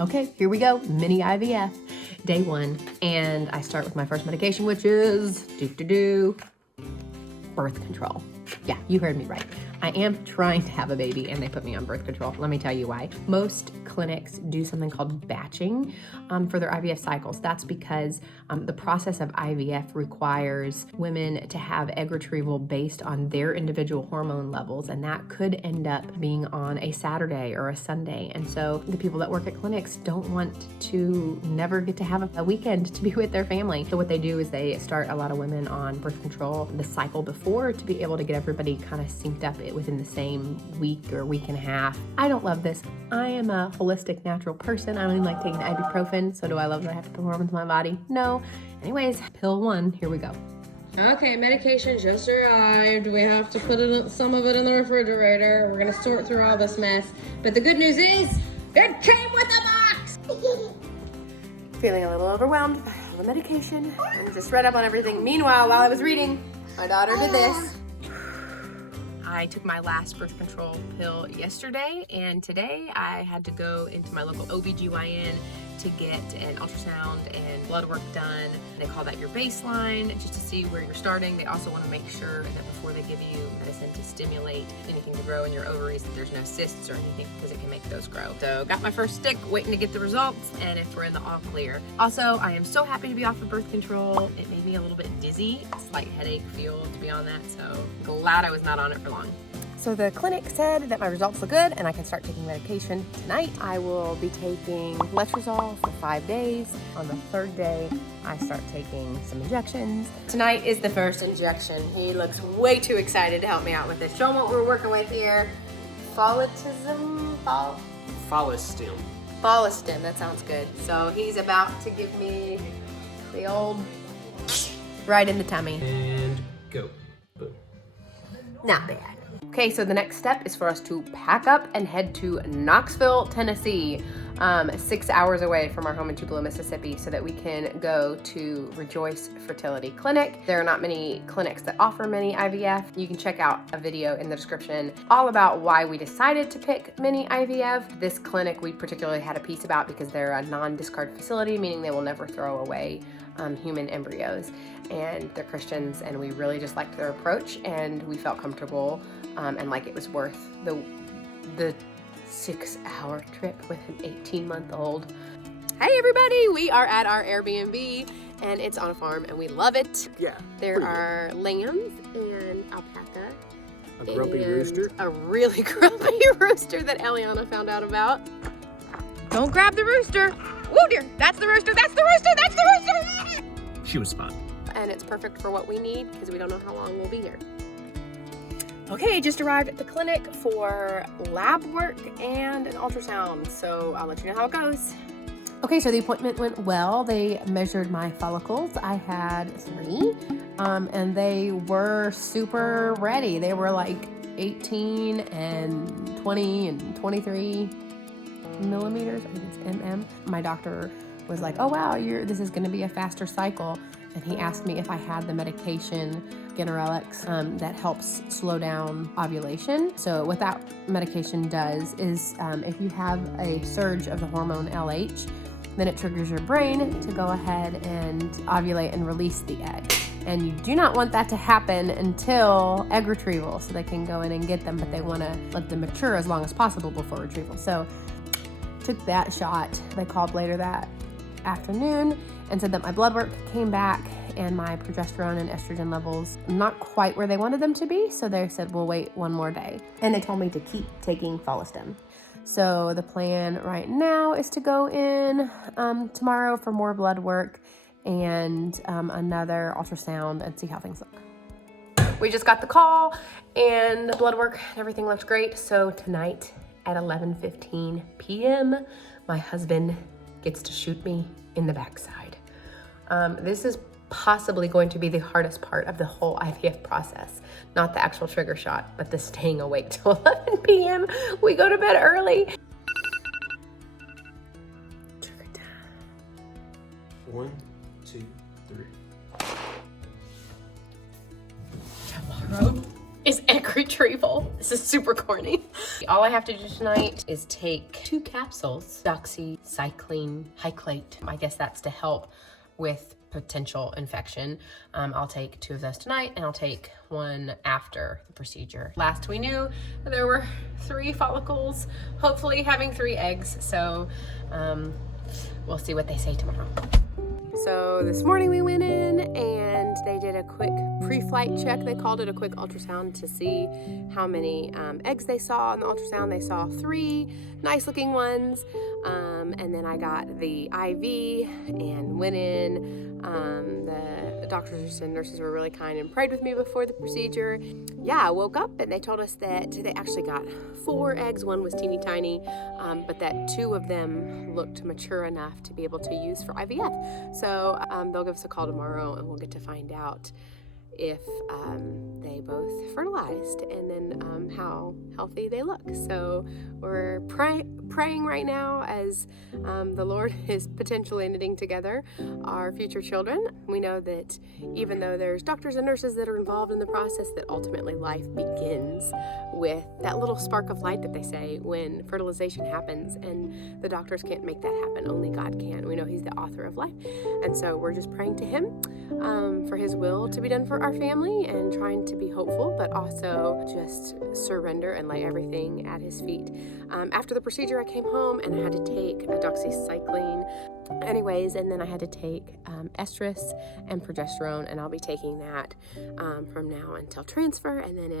Okay, here we go, mini IVF, day 1. And I start with my first medication, which is birth control. Yeah, you heard me right. I am trying to have a baby and they put me on birth control. Let me tell you why. Most clinics do something called batching for their IVF cycles. That's because the process of IVF requires women to have egg retrieval based on their individual hormone levels, and that could end up being on a Saturday or a Sunday. And so the people that work at clinics don't want to never get to have a weekend to be with their family. So what they do is they start a lot of women on birth control the cycle before to be able to get everybody kind of synced up within the same week or week and a half. I don't love this. I am a holistic natural person. I don't even like taking ibuprofen. So do I love that I have to put hormones in my body? No. Anyways, pill 1, here we go. Okay, medication just arrived. We have to put some of it in the refrigerator. We're gonna sort through all this mess. But the good news is, it came with a box! Feeling a little overwhelmed by all the medication and just read up on everything. Meanwhile, while I was reading, my daughter did this. I took my last birth control pill yesterday, and today I had to go into my local OBGYN to get an ultrasound and blood work done. They call that your baseline, just to see where you're starting. They also want to make sure that before they give you medicine to stimulate anything to grow in your ovaries, that there's no cysts or anything, because it can make those grow. So got my first stick, waiting to get the results, and if we're in the all clear. Also, I am so happy to be off of birth control. It made me a little bit dizzy, slight headache feel to be on that, so glad I was not on it for long. So the clinic said that my results look good and I can start taking medication tonight. I will be taking letrozole for 5 days. On the 3rd day, I start taking some injections. Tonight is the first injection. He looks way too excited to help me out with this. Show him what we're working with here. Follistim, that sounds good. So he's about to give me the old right in the tummy. And go. Boom. Not bad. Okay, so the next step is for us to pack up and head to Knoxville, Tennessee, 6 hours away from our home in Tupelo, Mississippi, so that we can go to Rejoice Fertility Clinic. There are not many clinics that offer mini IVF. You can check out a video in the description all about why we decided to pick mini IVF. This clinic we particularly had a piece about because they're a non-discard facility, meaning they will never throw away human embryos, and they're Christians, and we really just liked their approach, and we felt comfortable and like it was worth the 6-hour trip with an 18-month-old. Hey everybody, we are at our Airbnb and it's on a farm and we love it. Yeah. There are lambs and alpaca. A grumpy rooster. A really grumpy rooster that Eliana found out about. Don't grab the rooster. Oh dear, that's the rooster, that's the rooster, that's the rooster! She was fine. And it's perfect for what we need because we don't know how long we'll be here. Okay, just arrived at the clinic for lab work and an ultrasound, so I'll let you know how it goes. Okay, so the appointment went well. They measured my follicles. I had 3, and they were super ready. They were like 18 and 20 and 23 millimeters, I think it's mm. My doctor was like, oh wow, this is gonna be a faster cycle. And he asked me if I had the medication, Generelix, that helps slow down ovulation. So what that medication does is if you have a surge of the hormone LH, then it triggers your brain to go ahead and ovulate and release the egg. And you do not want that to happen until egg retrieval, so they can go in and get them, but they want to let them mature as long as possible before retrieval. So took that shot. They called later that afternoon and said that my blood work came back and my progesterone and estrogen levels not quite where they wanted them to be. So they said, we'll wait 1 more day. And they told me to keep taking Follistim. So the plan right now is to go in tomorrow for more blood work and another ultrasound and see how things look. We just got the call and the blood work and everything looks great. So tonight at 11:15 p.m., my husband gets to shoot me in the backside. This is possibly going to be the hardest part of the whole IVF process. Not the actual trigger shot, but the staying awake till 11 p.m. We go to bed early. Trigger time. 1, 2, 3. Tomorrow is egg retrieval. This is super corny. All I have to do tonight is take 2 capsules, doxycycline hyclate. I guess that's to help with potential infection. I'll take 2 of those tonight, and I'll take 1 after the procedure. Last we knew, there were 3 follicles, hopefully having 3 eggs. So we'll see what they say tomorrow. So this morning we went in and they did a quick pre-flight check. They called it a quick ultrasound to see how many eggs they saw in the ultrasound. They saw 3 nice looking ones. And then I got the IV and went in. The doctors and nurses were really kind and prayed with me before the procedure. Yeah, I woke up and they told us that they actually got 4 eggs. 1 was teeny tiny, but that 2 of them looked mature enough to be able to use for IVF. So they'll give us a call tomorrow and we'll get to find out if they both fertilized and then how healthy they look. So we're praying right now as the Lord is potentially knitting together our future children. We know that even though there's doctors and nurses that are involved in the process, that ultimately life begins with that little spark of light that they say when fertilization happens, and the doctors can't make that happen. Only God can. We know He's the author of life, and so we're just praying to Him for His will to be done for our family, and trying to be hopeful, but also just surrender and lay everything at His feet. After the procedure, I came home and I had to take a doxycycline anyways, and then I had to take estrus and progesterone, and I'll be taking that from now until transfer. And then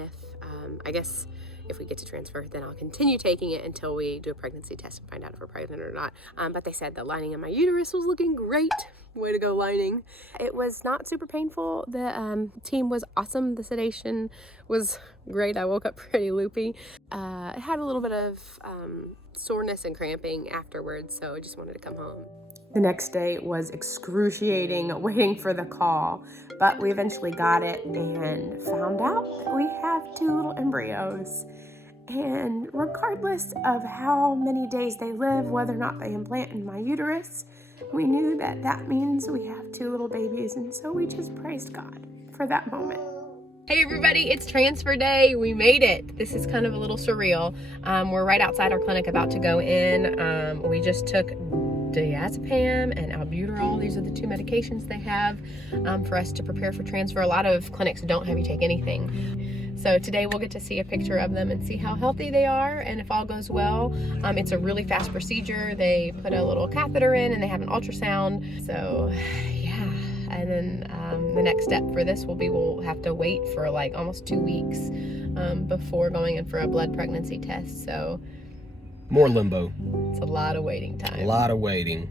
if we get to transfer, then I'll continue taking it until we do a pregnancy test and find out if we're pregnant or not. But they said the lining in my uterus was looking great. Way to go, lining. It was not super painful. The team was awesome. The sedation was great. I woke up pretty loopy. I had a little bit of soreness and cramping afterwards, so I just wanted to come home. The next day was excruciating waiting for the call, but we eventually got it and found out that we have 2 little embryos. And regardless of how many days they live, whether or not they implant in my uterus, we knew that that means we have 2 little babies, and so we just praised God for that moment. Hey everybody, it's transfer day. We made it. This is kind of a little surreal. We're right outside our clinic about to go in. We just took diazepam and albuterol. These are the 2 medications they have for us to prepare for transfer. A lot of clinics don't have you take anything. So today we'll get to see a picture of them and see how healthy they are, and if all goes well. It's a really fast procedure. They put a little catheter in and they have an ultrasound. So yeah, and then the next step for this will be we'll have to wait for like almost 2 weeks before going in for a blood pregnancy test. So more limbo. It's a lot of waiting time. A lot of waiting.